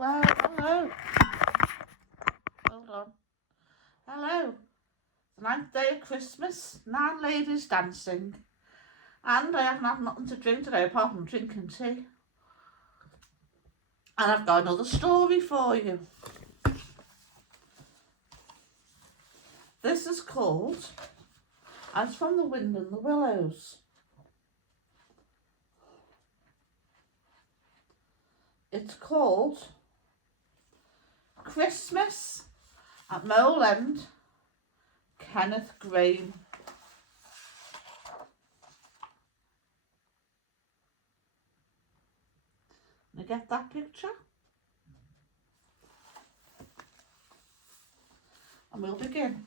Well, hello. Hold on. Hello. The 9th day of Christmas, 9 ladies dancing. And I haven't had nothing to drink today apart from drinking tea. And I've got another story for you. This is called As from the Wind and the Willows. It's called Christmas at Mole End, Kenneth Grahame. Can you get that picture? And we'll begin.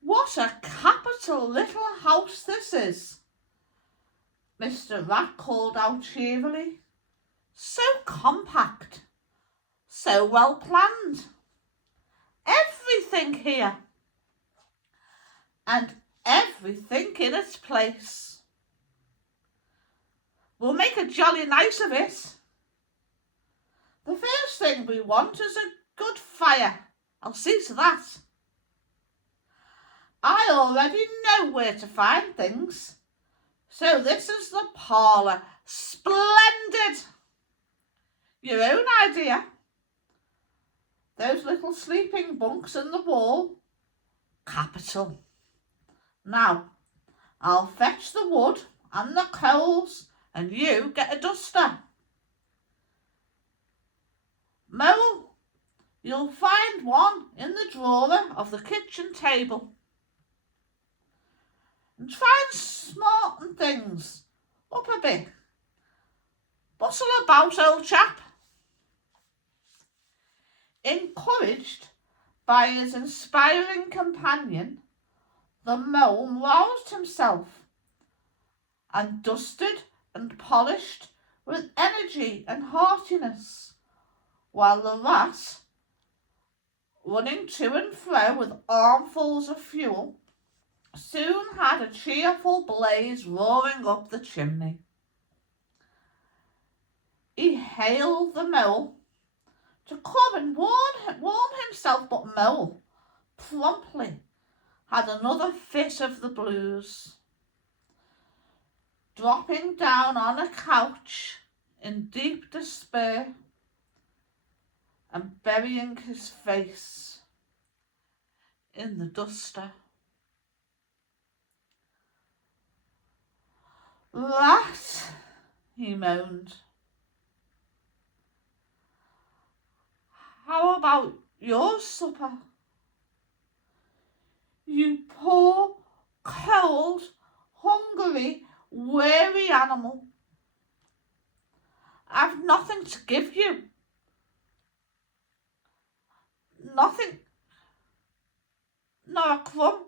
What a capital little house this is, Mr. Rat called out cheerily. So compact, so well planned. Everything here, and everything in its place. We'll make a jolly night of it. The first thing we want is a good fire. I'll see to that. I already know where to find things. So this is the parlour. Splendid! Your own idea. Those little sleeping bunks in the wall. Capital. Now, I'll fetch the wood and the coals and you get a duster. Mole, you'll find one in the drawer of the kitchen table. And try and smarten things up a bit. Bustle about, old chap. Encouraged by his inspiring companion, the mole roused himself and dusted and polished with energy and heartiness, while the rat, running to and fro with armfuls of fuel, soon had a cheerful blaze roaring up the chimney. He hailed the mole to come and warm himself, but Mole promptly had another fit of the blues, dropping down on a couch in deep despair and burying his face in the duster. Rat, he moaned. How about your supper? You poor, cold, hungry, weary animal. I've nothing to give you. Nothing. Not a crumb.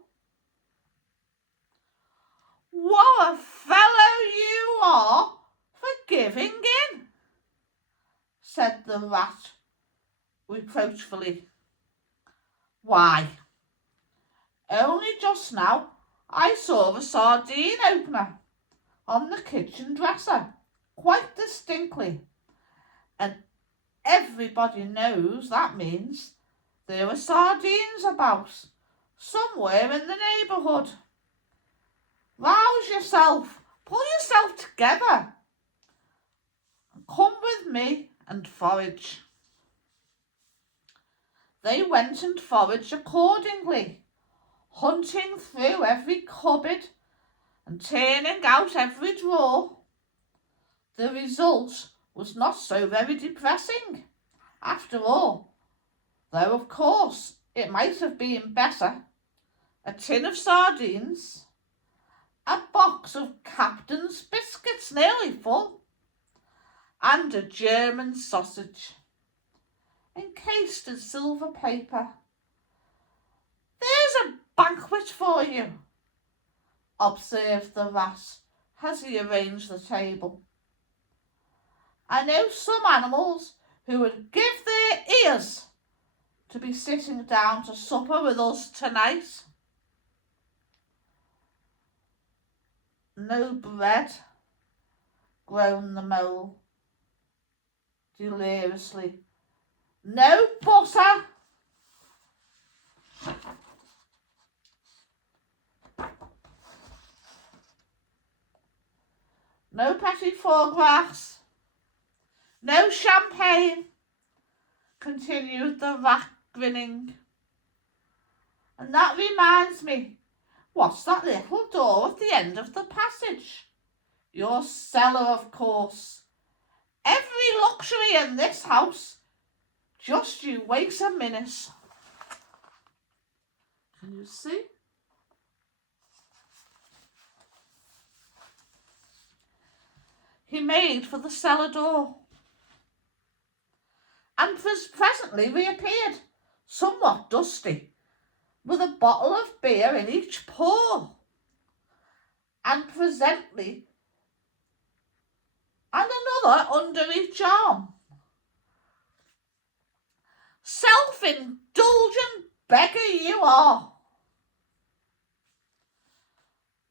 What a fellow you are for giving in, said the rat reproachfully. Why, only just now I saw a sardine opener on the kitchen dresser, quite distinctly, and everybody knows that means there are sardines about somewhere in the neighbourhood. Rouse yourself, pull yourself together, and come with me and forage. They went and foraged accordingly, hunting through every cupboard and turning out every drawer. The result was not so very depressing, after all, though of course it might have been better. A tin of sardines, a box of Captain's biscuits nearly full, and a German sausage, encased in silver paper. There's a banquet for you, observed the rat as he arranged the table. I know some animals who would give their ears to be sitting down to supper with us tonight. no bread, groaned the mole deliriously. No butter. No petit foie gras. No champagne, continued the rat, grinning. And that reminds me, what's that little door at the end of the passage? Your cellar, of course. Every luxury in this house. Just you wait a minute. Can you see? He made for the cellar door, and presently reappeared, somewhat dusty, with a bottle of beer in each paw, and presently, and another under each arm. Self-indulgent beggar you are.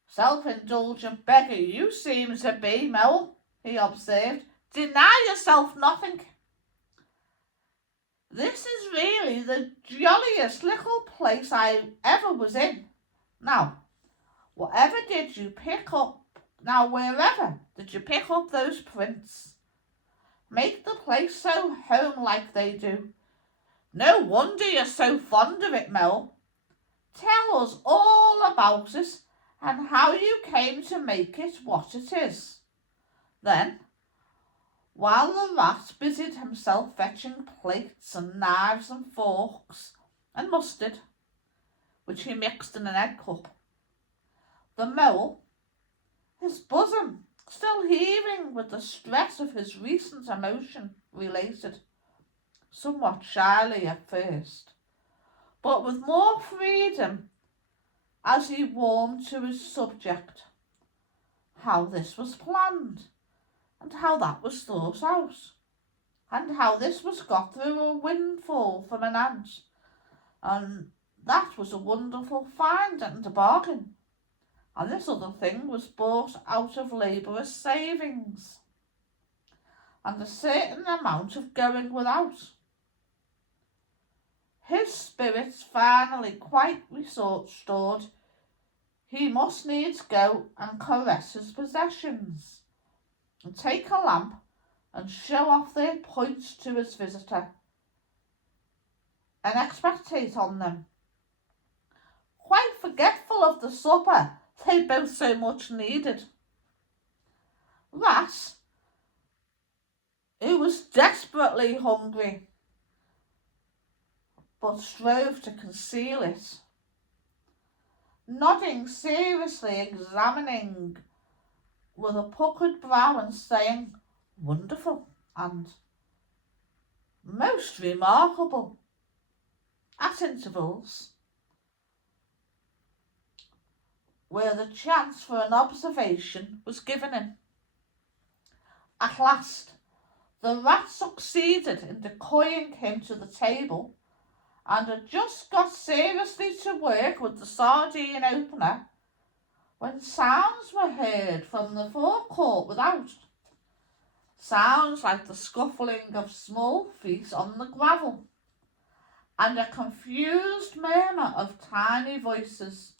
Self-indulgent beggar you seem to be, Mole, he observed. Deny yourself nothing. This is really the jolliest little place I ever was in. Now, wherever did you pick up those prints? Make the place so home-like they do. No wonder you're so fond of it, Mole. Tell us all about it and how you came to make it what it is. Then, while the rat busied himself fetching plates and knives and forks and mustard, which he mixed in an egg cup, the mole, his bosom still heaving with the stress of his recent emotion, related, somewhat shyly at first, but with more freedom as he warmed to his subject, how this was planned, and how that was thought out, and how this was got through a windfall from an ant, and that was a wonderful find and a bargain, and this other thing was bought out of labourers' savings, and a certain amount of going without. His spirits finally quite restored, he must needs go and caress his possessions, and take a lamp and show off their points to his visitor, and expectate on them, quite forgetful of the supper they both so much needed. Rat, who was desperately hungry, but strove to conceal it, nodding seriously, examining with a puckered brow and saying, wonderful and most remarkable, at intervals, where the chance for an observation was given him. At last, the rat succeeded in decoying him to the table, and had just got seriously to work with the sardine opener when sounds were heard from the forecourt without. Sounds like the scuffling of small feet on the gravel, and a confused murmur of tiny voices,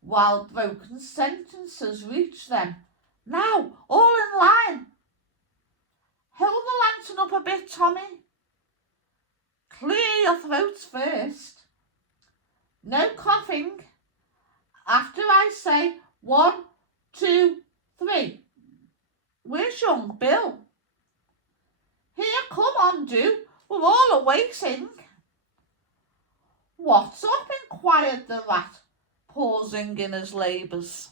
while broken sentences reached them. Now, all in line. Hold the lantern up a bit, Tommy. Clear your throats first. No coughing. After I say 1, 2, 3. Where's young Bill? Here, come on, do. We're all awaiting. What's up? Inquired the rat, pausing in his labours.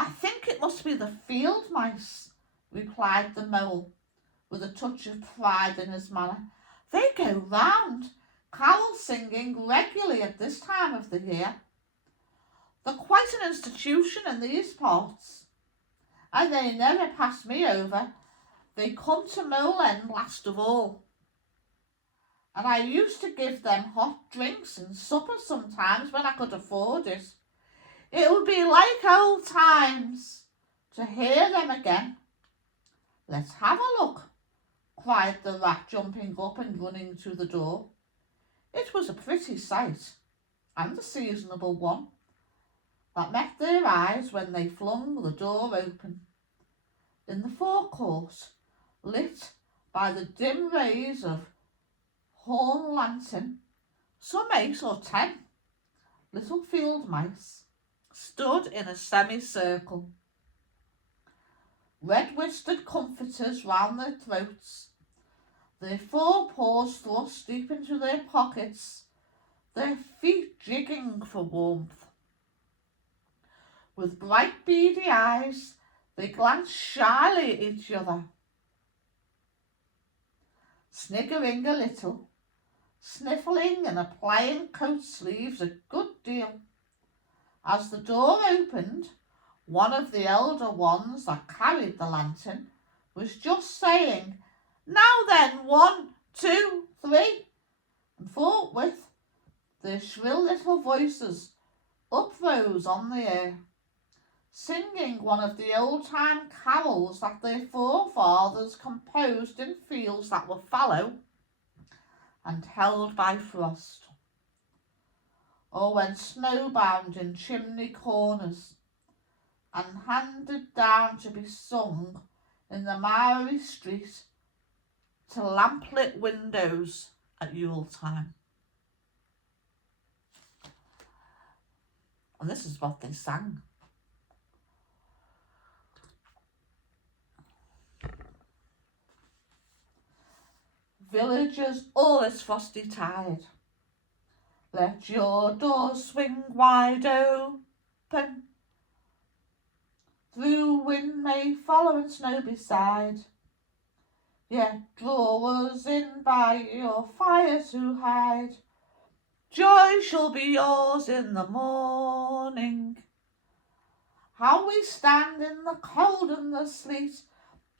I think it must be the field mice, replied the mole, with a touch of pride in his manner. They go round, carol singing regularly at this time of the year. They're quite an institution in these parts, and they never pass me over. They come to Mole End last of all. and I used to give them hot drinks and supper sometimes when I could afford it. It would be like old times to hear them again. Let's have a look, cried the rat, jumping up and running to the door. It was a pretty sight, and a seasonable one, that met their eyes when they flung the door open. In the forecourt, lit by the dim rays of horn lantern, some 8 or 10 little field mice stood in a semicircle, red-worsted comforters round their throats, their forepaws thrust deep into their pockets, their feet jigging for warmth. With bright beady eyes, they glanced shyly at each other, sniggering a little, sniffling and applying coat sleeves a good deal. As the door opened, one of the elder ones that carried the lantern was just saying, "Now then, 1, 2, 3, and forthwith their shrill little voices uprose on the air, singing one of the old-time carols that their forefathers composed in fields that were fallow and held by frost, or when snowbound in chimney corners, and handed down to be sung in the miry street to lamplit windows at Yule time." And this is what they sang. Villagers all this frosty tide, let your doors swing wide open. Through wind may follow and snow beside, yet draw us in by your fire to hide. Joy shall be yours in the morning. How we stand in the cold and the sleet,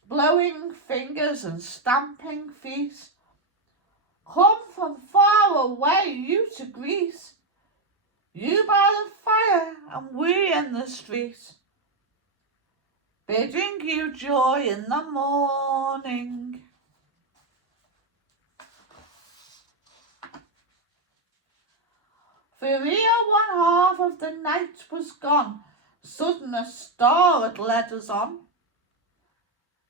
blowing fingers and stamping feet, come from far away you to greet, you by the fire and we in the street, bidding you joy in the morning. For ere 1/2 of the night was gone, sudden a star had led us on,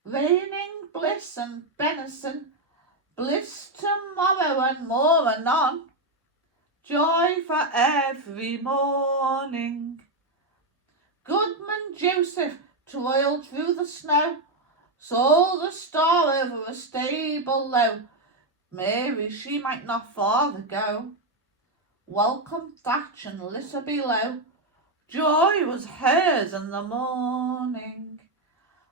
raining bliss and benison, bliss tomorrow and more anon, joy for every morning. Goodman Joseph toiled through the snow, saw the star over a stable low. Mary, she might not farther go, welcome thatch and litter below. Joy was hers in the morning.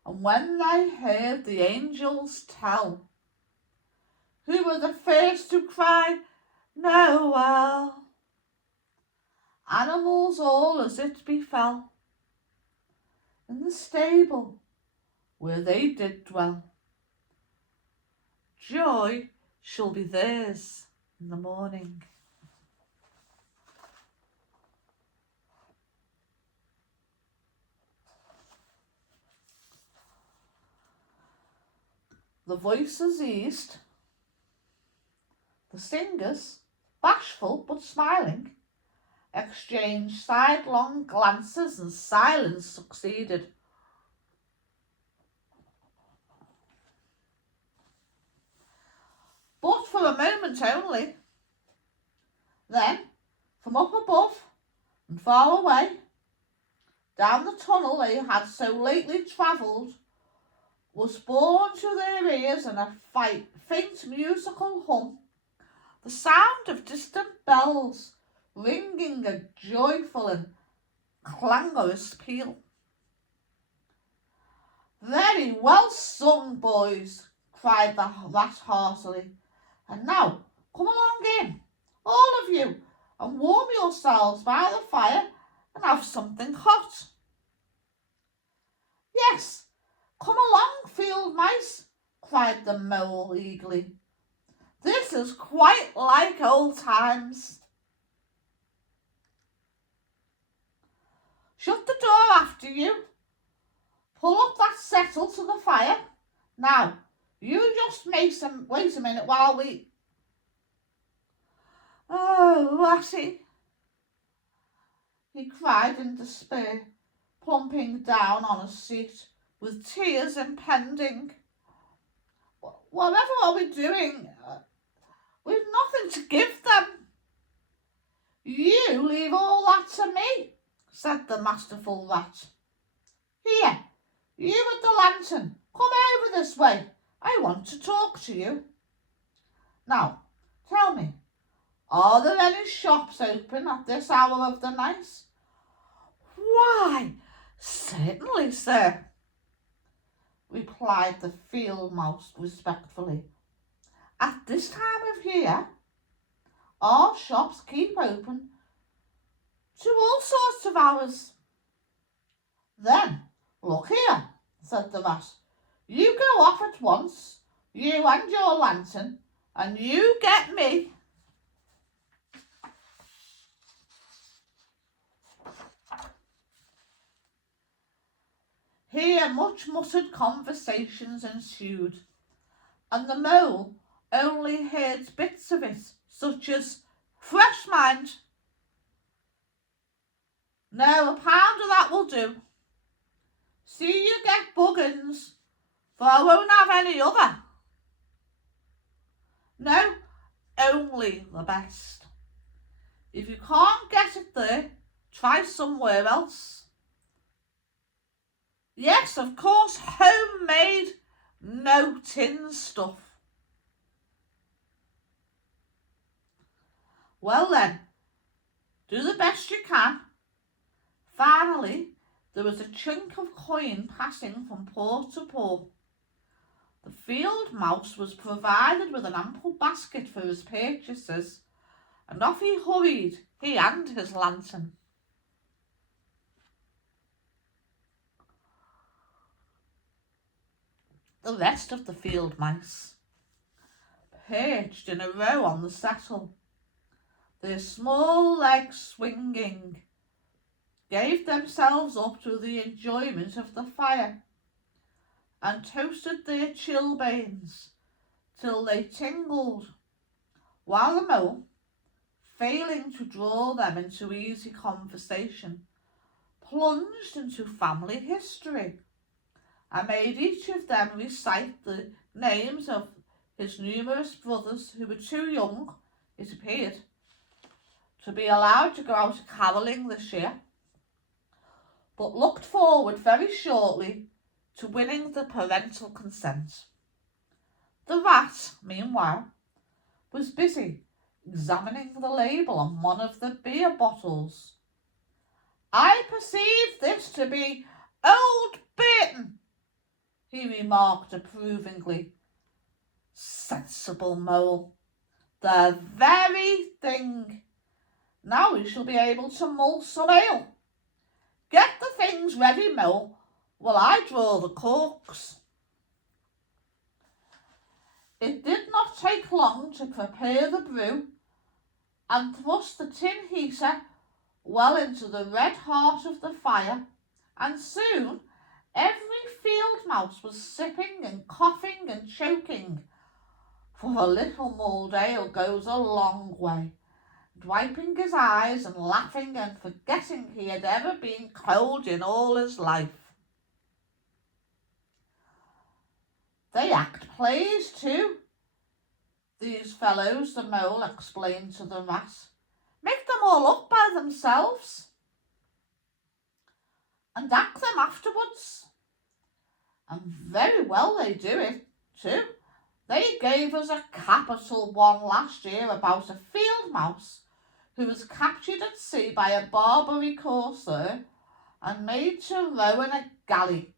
And when they heard the angels tell, who were the first to cry, Noel? Animals all as it befell, in the stable where they did dwell. Joy shall be theirs in the morning. The voices eased. The singers, bashful but smiling, exchanged sidelong glances and silence succeeded. But for a moment only. Then, from up above and far away, down the tunnel they had so lately travelled, was borne to their ears in a faint musical hum, the sound of distant bells ringing a joyful and clangorous peal. "Very well sung, boys," cried the rat heartily. "And now come along in, all of you, and warm yourselves by the fire and have something hot." "Yes, come along, field mice," cried the mole eagerly. This is quite like old times. Shut the door after you. Pull up that settle to the fire. Now, you just wait a minute while we... Oh, Lassie, he cried in despair, plumping down on a seat with tears impending. Whatever are we doing? We've nothing to give them. You leave all that to me, said the masterful rat. Here, you with the lantern, come over this way. I want to talk to you. Now, tell me, are there any shops open at this hour of the night? Why, certainly, sir, replied the field mouse respectfully. At this time of year, our shops keep open to all sorts of hours. Then, look here, said the rat. You go off at once, you and your lantern, and you get me. Here much muttered conversations ensued, and the mole only heard bits of it, such as, fresh mind. No, a pound of that will do. See you get buggins, for I won't have any other. No, only the best. If you can't get it there, try somewhere else. Yes, of course, homemade, no tin stuff. Well then, do the best you can. Finally, there was a chink of coin passing from paw to paw. The field mouse was provided with an ample basket for his purchases, and off he hurried, he and his lantern. The rest of the field mice, perched in a row on the settle, their small legs swinging, gave themselves up to the enjoyment of the fire, and toasted their chilblains till they tingled, while the mole, failing to draw them into easy conversation, plunged into family history, and made each of them recite the names of his numerous brothers who were too young, it appeared, to be allowed to go out carolling this year, but looked forward very shortly to winning the parental consent. The rat, meanwhile, was busy examining the label on one of the beer bottles. I perceive this to be Old Burton, he remarked approvingly. Sensible mole, the very thing. Now we shall be able to mull some ale. Get the things ready, mole, while I draw the corks. It did not take long to prepare the brew and thrust the tin heater well into the red heart of the fire, and soon every field mouse was sipping and coughing and choking, for a little mulled ale goes a long way, and wiping his eyes and laughing and forgetting he had ever been cold in all his life. They act plays too, these fellows, the mole explained to the rat. Make them all up by themselves and act them afterwards. And very well they do it too. They gave us a capital one last year about a field mouse who was captured at sea by a Barbary corsair and made to row in a galley.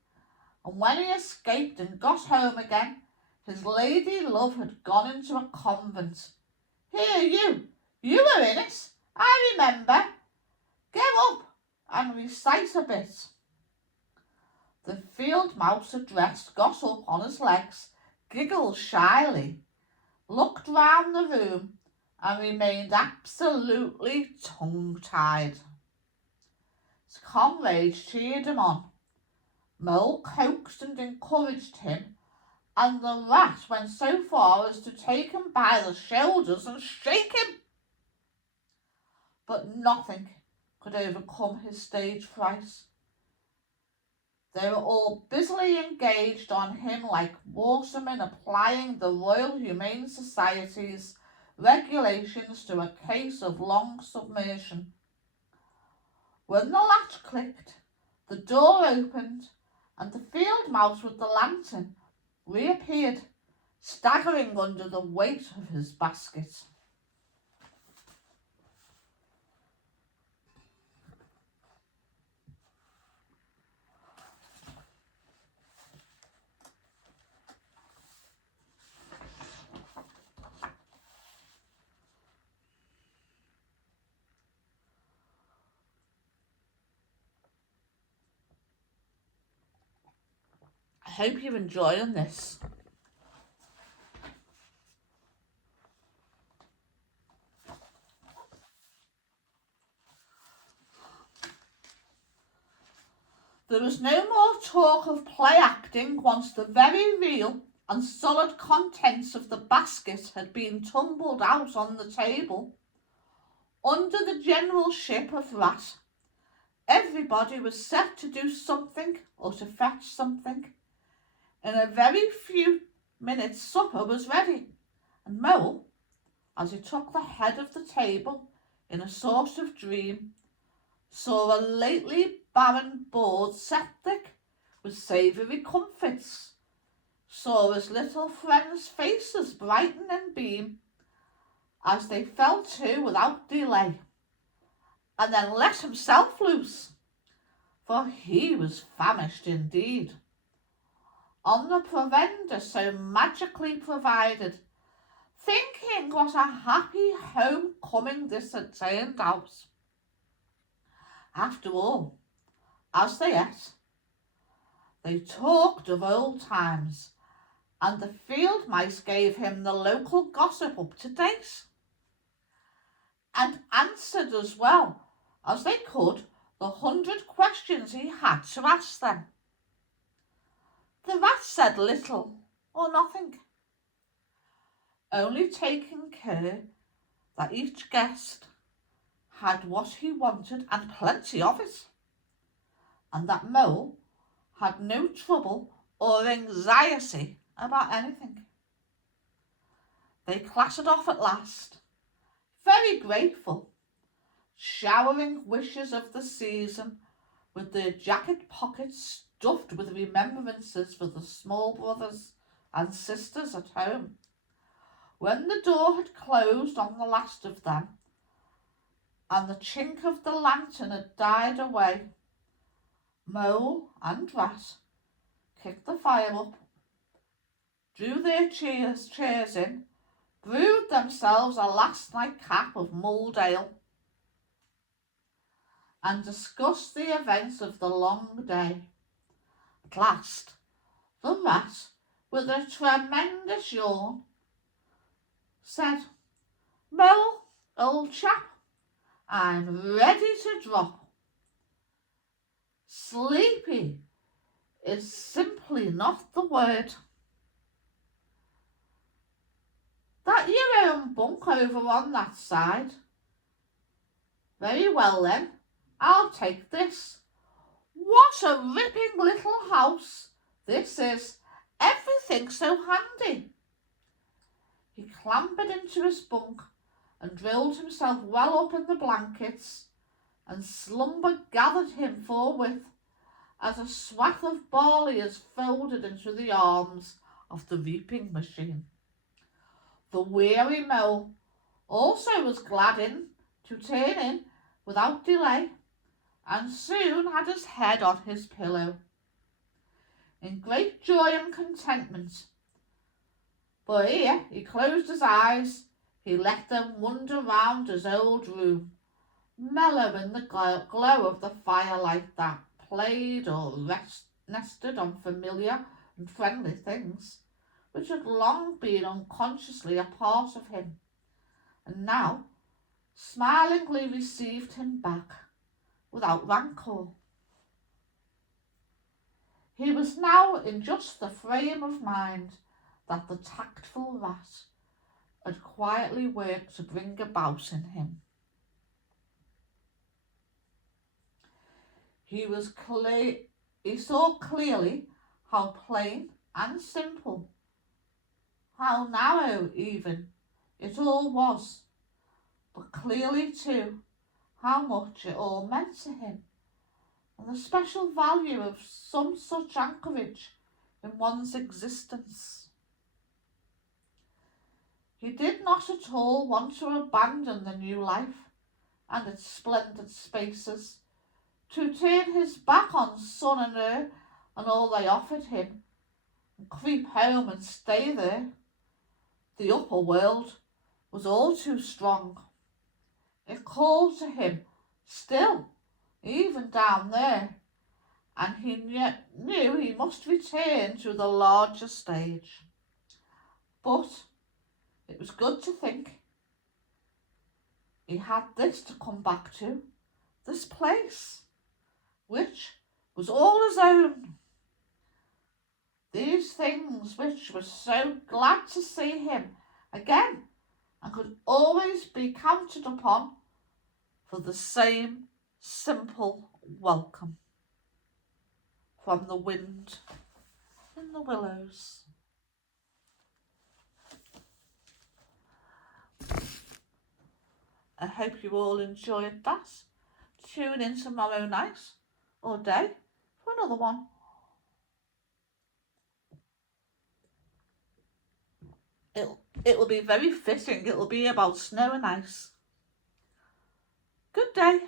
And when he escaped and got home again, his lady love had gone into a convent. Here, you were in it, I remember. Get up and recite a bit. The field mouse addressed got up on his legs, giggled shyly, looked round the room and remained absolutely tongue-tied. His comrades cheered him on. Mole coaxed and encouraged him, and the rat went so far as to take him by the shoulders and shake him. But nothing could overcome his stage fright. They were all busily engaged on him like watermen applying the Royal Humane Society's regulations to a case of long submersion. When the latch clicked, the door opened, and the field mouse with the lantern reappeared, staggering under the weight of his basket. I hope you're enjoying this. There was no more talk of play acting once the very real and solid contents of the basket had been tumbled out on the table. Under the generalship of Rat, everybody was set to do something or to fetch something. In a very few minutes supper was ready, and Mole, as he took the head of the table in a sort of dream, saw a lately barren board set thick with savoury comfits, saw his little friends' faces brighten and beam as they fell to without delay, and then let himself loose, for he was famished indeed. On the provender so magically provided, thinking what a happy homecoming this had turned out. After all, as they ate, they talked of old times, and the field mice gave him the local gossip up to date, and answered as well as they could the 100 questions he had to ask them. The rat said little or nothing, only taking care that each guest had what he wanted and plenty of it, and that Mole had no trouble or anxiety about anything. They clattered off at last, very grateful, showering wishes of the season, with their jacket pockets stuffed with remembrances for the small brothers and sisters at home. When the door had closed on the last of them, and the chink of the lantern had died away, Mole and Rat kicked the fire up, drew their chairs in, brewed themselves a last night cap of mulled ale, and discussed the events of the long day. At last, the Rat, with a tremendous yawn, said, "Mole, old chap, I'm ready to drop. Sleepy is simply not the word. That your own bunk over on that side? Very well then, I'll take this. What a ripping little house this is. Everything so handy." He clambered into his bunk and drilled himself well up in the blankets, and slumber gathered him forthwith as a swath of barley is folded into the arms of the reaping machine. The weary Mole also was glad to turn in without delay, and soon had his head on his pillow, in great joy and contentment. But ere he closed his eyes, he let them wander round his old room, mellow in the glow of the firelight that played or nested on familiar and friendly things, which had long been unconsciously a part of him, and now smilingly received him back without rancour. He was now in just the frame of mind that the tactful rat had quietly worked to bring about in him. He saw clearly how plain and simple, how narrow even, it all was, but clearly too how much it all meant to him, and the special value of some such anchorage in one's existence. He did not at all want to abandon the new life and its splendid spaces, to turn his back on sun and air and all they offered him, and creep home and stay there. The upper world was all too strong. It called to him still, even down there, and he knew he must return to the larger stage. But it was good to think he had this to come back to, this place, which was all his own. These things which were so glad to see him again and could always be counted upon for the same simple welcome from the wind in the willows. I hope you all enjoyed that. Tune in tomorrow night or day for another one. It will be very fitting. It will be about snow and ice. Good day.